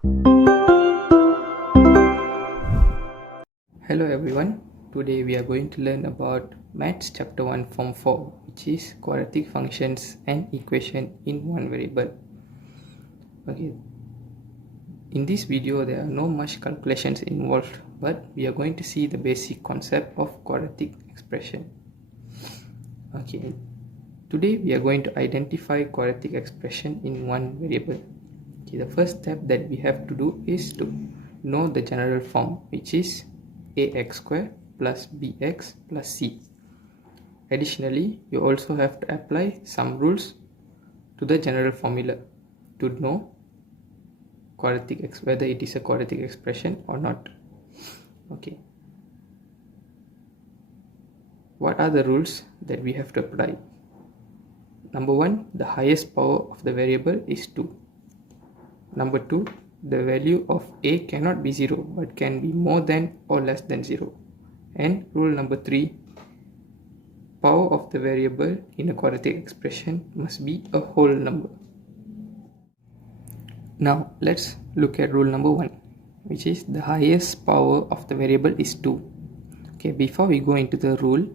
Hello everyone, today we are going to learn about Maths Chapter 1 Form 4, which is quadratic functions and equation in one variable. Okay, in this video there are no much calculations involved, but we are going to see the basic concept of quadratic expression. Okay, today we are going to identify quadratic expression in one variable. Okay, the first step that we have to do is to know the general form, which is ax square plus bx plus c. Additionally, you also have to apply some rules to the general formula to know whether it is a quadratic expression or not. Okay. What are the rules that we have to apply? Number 1, the highest power of the variable is 2. Number 2, the value of a cannot be 0 but can be more than or less than 0. And rule number 3, power of the variable in a quadratic expression must be a whole number. Now let's look at rule number 1, which is the highest power of the variable is 2. Okay, before we go into the rule,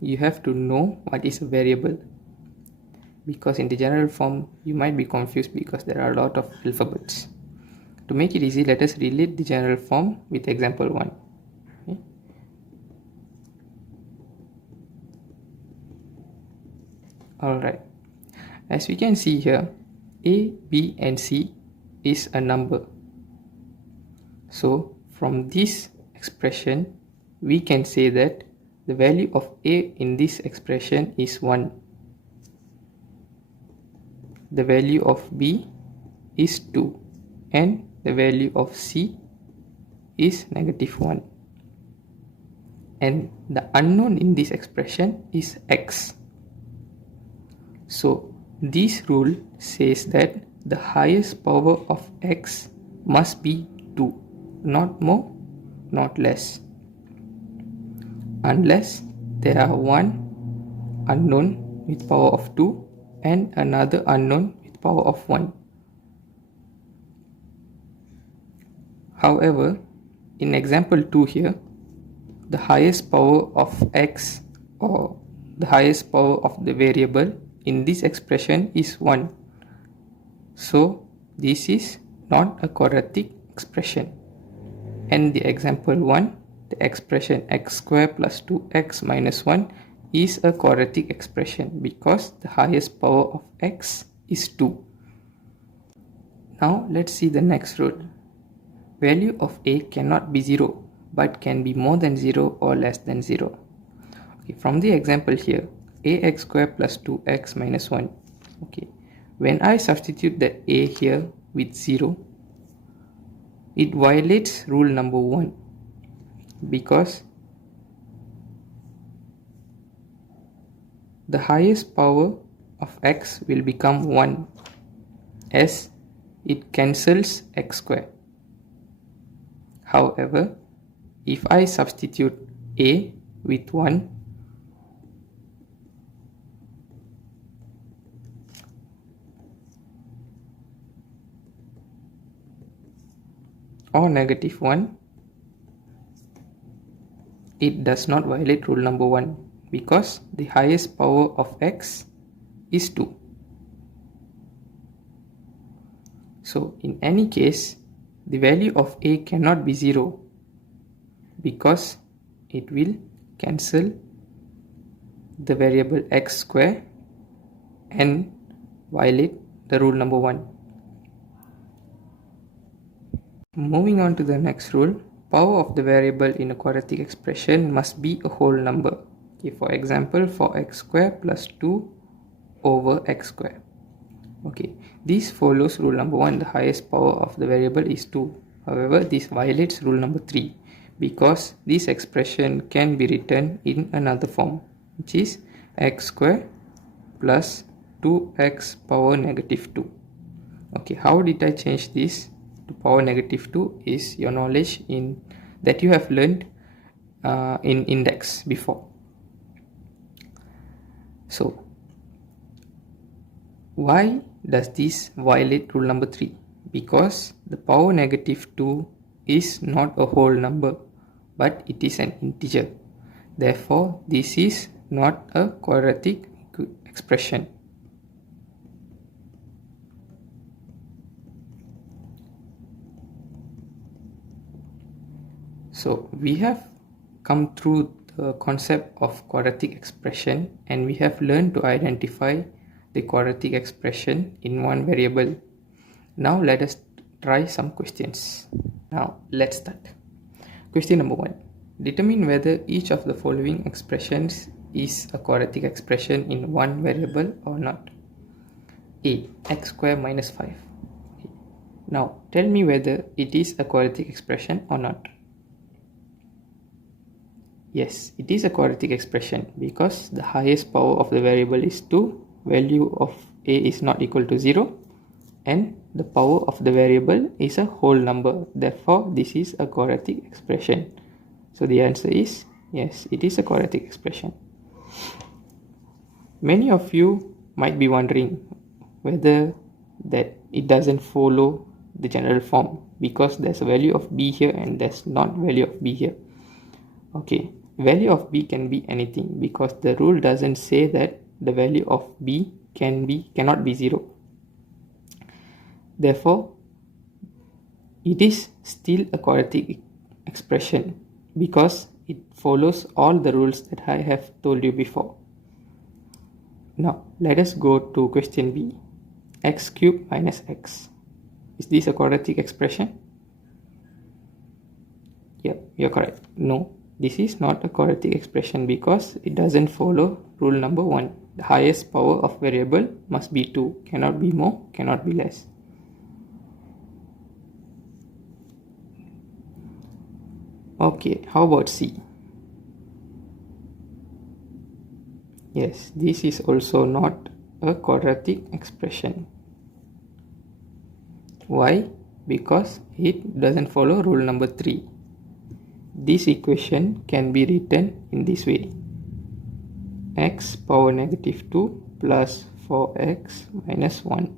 you have to know what is a variable, because in the general form you might be confused because there are a lot of alphabets. To make it easy, let us relate the general form with example 1. Okay. Alright, as we can see here, a, b and c is a number. So from this expression we can say that the value of a in this expression is 1. The value of b is 2 and the value of c is -1. And the unknown in this expression is x. So this rule says that the highest power of x must be 2, not more, not less, unless there are one unknown with power of 2 and another unknown with power of 1. However, in example 2 here, the highest power of x, or the highest power of the variable in this expression is 1. So this is not a quadratic expression. And the example 1, the expression x squared plus 2x minus 1 is a quadratic expression because the highest power of x is 2. Now let's see the next rule. Value of a cannot be 0 but can be more than 0 or less than 0. Okay, from the example here, ax squared plus 2x minus 1. Okay, when I substitute the a here with 0, it violates rule number 1 because the highest power of x will become 1 as it cancels x squared. However, if I substitute a with 1, or -1, it does not violate rule number 1 because the highest power of x is 2. So in any case, the value of a cannot be 0 because it will cancel the variable x square and violate the rule number 1. Moving on to the next rule, power of the variable in a quadratic expression must be a whole number. Okay, for example, for x squared plus 2 over x squared. Okay, this follows rule number 1, the highest power of the variable is 2. However, this violates rule number 3 because this expression can be written in another form, which is x squared plus 2x power -2. Okay, how did I change this to power -2 is your knowledge in that you have learned in index before. So why does this violate rule number 3? Because the power negative 2 is not a whole number, but it is an integer. Therefore, this is not a quadratic expression. So we have come through the concept of quadratic expression, and we have learned to identify the quadratic expression in one variable. Now let us try some questions. Now let's start. Question number 1. Determine whether each of the following expressions is a quadratic expression in one variable or not. A. X square minus 5. Now tell me whether it is a quadratic expression or not. Yes, it is a quadratic expression because the highest power of the variable is 2, value of a is not equal to 0, and the power of the variable is a whole number. Therefore, this is a quadratic expression. So the answer is yes, it is a quadratic expression. Many of you might be wondering whether that it doesn't follow the general form because there's a value of b here and there's not value of b here. Okay, value of b can be anything because the rule doesn't say that the value of b cannot be 0. Therefore, it is still a quadratic expression because it follows all the rules that I have told you before. Now, let us go to question B. X cubed minus x. Is this a quadratic expression? Yep, you're correct. No, this is not a quadratic expression because it doesn't follow rule number 1. The highest power of variable must be 2. Cannot be more, cannot be less. Okay, how about C? Yes, this is also not a quadratic expression. Why? Because it doesn't follow rule number 3. This equation can be written in this way. X power negative 2 plus 4x minus 1.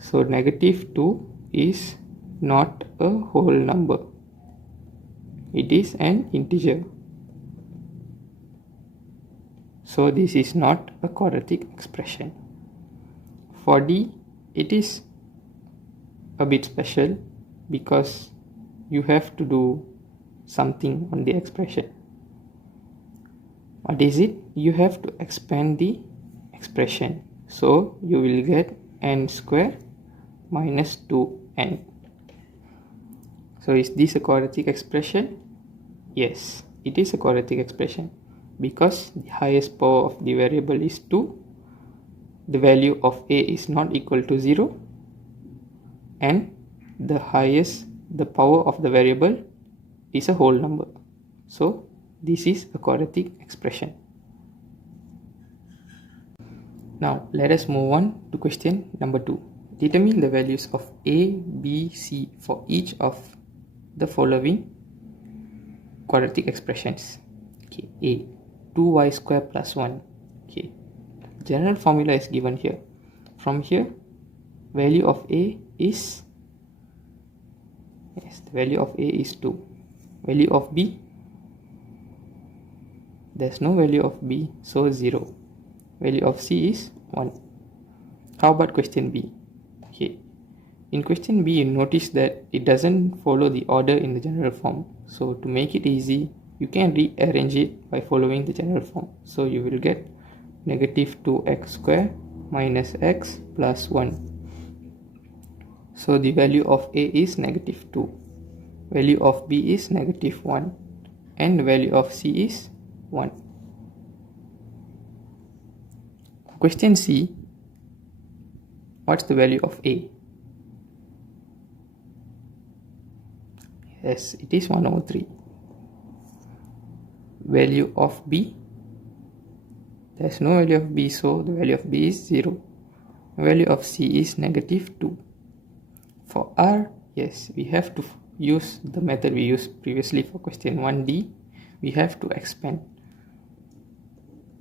So negative 2 is not a whole number. It is an integer. So this is not a quadratic expression. For D, it is a bit special because you have to do something on the expression. What is it? You have to expand the expression. So you will get n square minus 2n. So is this a quadratic expression? Yes, it is a quadratic expression because the highest power of the variable is 2, the value of a is not equal to 0, and the power of the variable is a whole number. So this is a quadratic expression. Now let us move on to question number 2. Determine the values of a, b, c for each of the following quadratic expressions. Okay, a 2y square plus 1. Okay, general formula is given here. From here, value of a is, yes, the value of a is 2. Value of b, there's no value of b, so 0. Value of c is 1. How about question B? Okay, in question B, you notice that it doesn't follow the order in the general form. So to make it easy, you can rearrange it by following the general form. So you will get negative 2x square minus x plus 1. So the value of a is negative 2. Value of b is negative 1. And the value of c is 1. Question C. What's the value of a? Yes, it is 1/3. Value of b, there's no value of b, so the value of b is 0. Value of c is negative 2. For r, yes, we have to use the method we used previously for question 1D. We have to expand.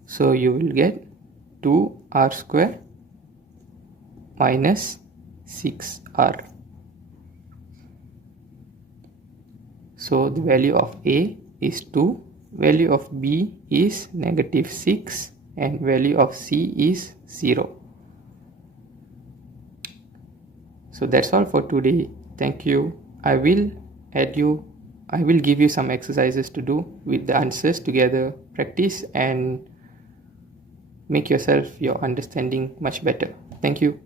So you will get 2r square minus 6r. So the value of A is 2, value of B is negative 6, and value of C is 0. So that's all for today. Thank you. I will give you some exercises to do with the answers together. Practice and make your understanding much better. Thank you.